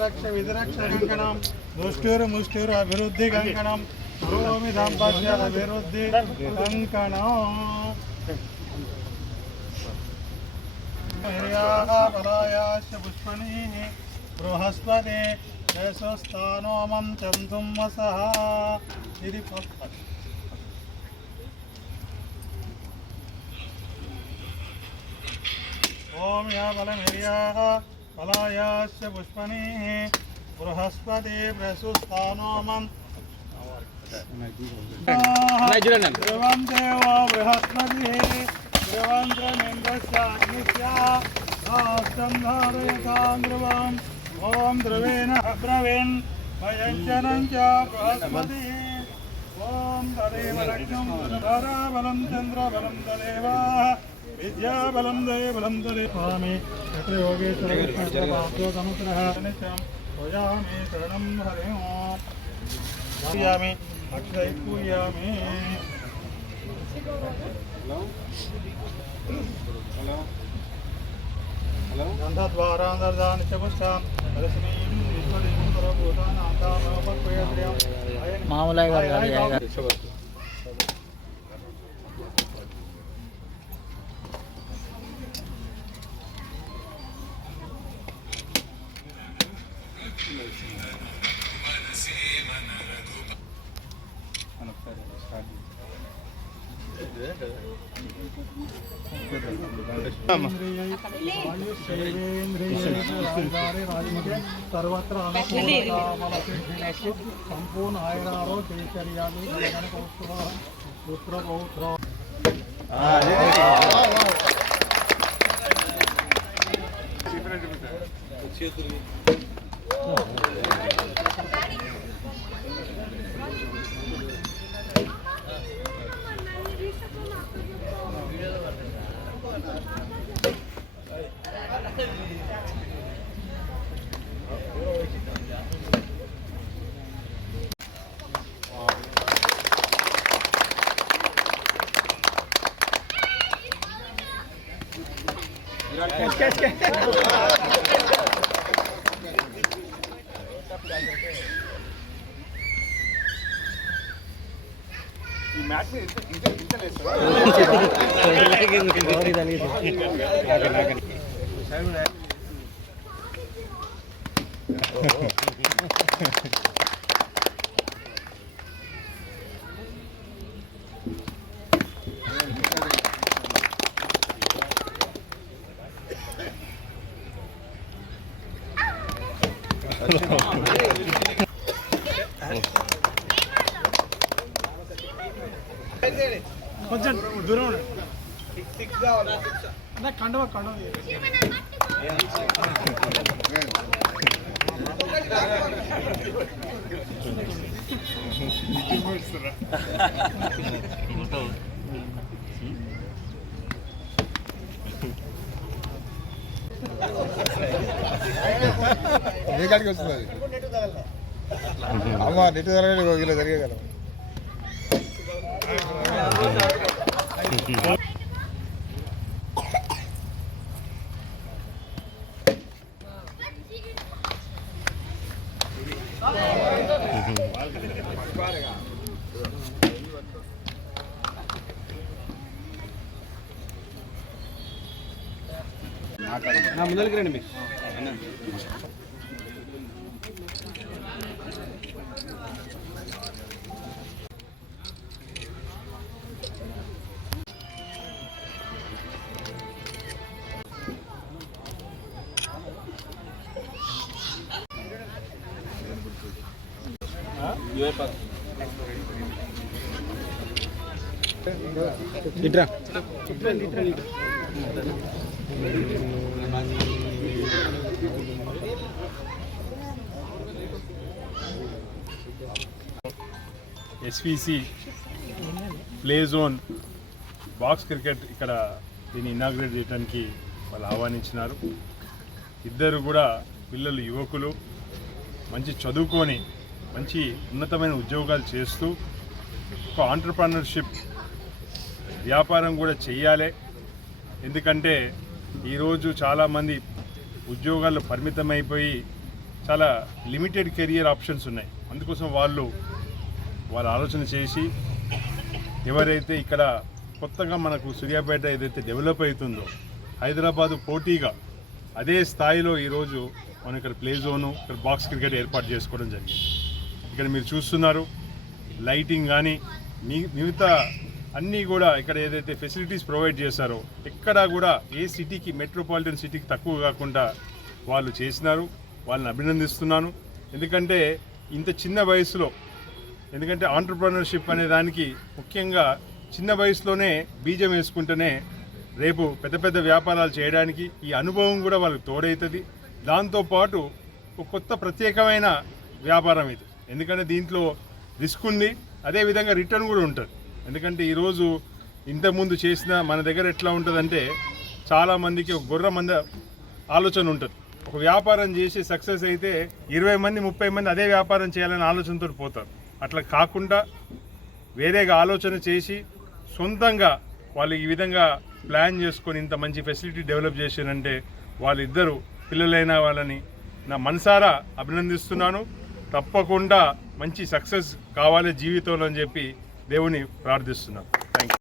రక్ష విధిరక్ష కంకణం ముష్టిరు అభివృద్ధి కంకణం భూమి దాంపత్య అభివృద్ధి కంకణం పలాయాశ్చ పుష్పణీ బృహస్పతి యశస్థానో మంత్రం వసః ఇది ఓం యా బలమిర్యా పలాయాశ్చ పుష్పణీ బృహస్పతి ప్రసుస్థానో ధ్రువం దేవో బృహస్పతి ధ్రువం ఓం ధ్రువేణ అబ్రవీన్ భయంచనం చ బృహస్పతి ఓం తదేవ లగ్నం ధారాబలం చంద్రబలం తదేవ విద్యాబలం దయబలం తదేవామి యత్ర యోగేశ్వరనుగ్రహ భజామి శరణం హరిం అక్షయ పూయామి గంధద్వారాంతర్దాని చపుష్టాం सर्वत्र संपूर्ण आयरारो देशर्यादि पुत्र पौत्र ఈ మ్యాచ్ ఇంత కొంచెం దూరం కండవ కండవ ఏ కాడికి వస్తుంది అమ్మ నెట్టు తరగతి జరిగేగల ముందరికి రండి మీరు ఇట్రా SVC play zone box cricket ఇక్కడ దీన్ని ఇనాగ్రేట్ చేయడానికి వాళ్ళు ఆహ్వానించినారు. ఇద్దరు కూడా పిల్లలు యువకులు మంచి చదువుకొని మంచి ఉన్నతమైన ఉద్యోగాలు చేస్తూ ఒక ఆంటర్‌ప్రెన్యూర్‌షిప్ వ్యాపారం కూడా చెయ్యాలి. ఎందుకంటే ఈరోజు చాలామంది ఉద్యోగాల్లో పరిమితమైపోయి చాలా లిమిటెడ్ కెరియర్ ఆప్షన్స్ ఉన్నాయి. అందుకోసం వాళ్ళు ఆలోచన చేసి ఎవరైతే ఇక్కడ కొత్తగా మనకు సూర్యాపేట ఏదైతే డెవలప్ అవుతుందో హైదరాబాదు పోటీగా అదే స్థాయిలో ఈరోజు మనం ఇక్కడ ప్లే జోను ఇక్కడ బాక్స్ క్రికెట్ ఏర్పాటు చేసుకోవడం జరిగింది. ఇక్కడ మీరు చూస్తున్నారు లైటింగ్ కానీ మిగతా అన్నీ కూడా ఇక్కడ ఏదైతే ఫెసిలిటీస్ ప్రొవైడ్ చేశారో ఎక్కడా కూడా ఏ సిటీకి మెట్రోపాలిటన్ సిటీకి తక్కువ కాకుండా వాళ్ళు చేసినారు. వాళ్ళని అభినందిస్తున్నాను. ఎందుకంటే ఇంత చిన్న వయసులో ఎందుకంటే ఆంటర్‌ప్రెన్యూర్‌షిప్ అనే దానికి ముఖ్యంగా చిన్న వయసులోనే బీజం వేసుకుంటేనే రేపు పెద్ద పెద్ద వ్యాపారాలు చేయడానికి ఈ అనుభవం కూడా వాళ్ళకి తోడవుతుంది. దాంతోపాటు ఒక కొత్త ప్రత్యేకమైన వ్యాపారం ఇది. ఎందుకంటే దీంట్లో రిస్క్ ఉంది, అదేవిధంగా రిటర్న్ కూడా ఉంటుంది. ఎందుకంటే ఈరోజు ఇంతకుముందు చేసిన మన దగ్గర ఎట్లా ఉంటుందంటే చాలామందికి ఒక గుర్ర మంది ఆలోచన ఉంటుంది. ఒక వ్యాపారం చేసి సక్సెస్ అయితే 20 మంది 30 మంది అదే వ్యాపారం చేయాలనే ఆలోచనతో పోతారు. అట్లా కాకుండా వేరేగా ఆలోచన చేసి సొంతంగా వాళ్ళు ఈ విధంగా ప్లాన్ చేసుకొని ఇంత మంచి ఫెసిలిటీ డెవలప్ చేశారంటే వాళ్ళిద్దరూ పిల్లలైన వాళ్ళని నా మనసారా అభినందిస్తున్నాను. తప్పకుండా మంచి సక్సెస్ కావాలి జీవితంలో అని చెప్పి దేవుని ప్రార్థిస్తున్నాను.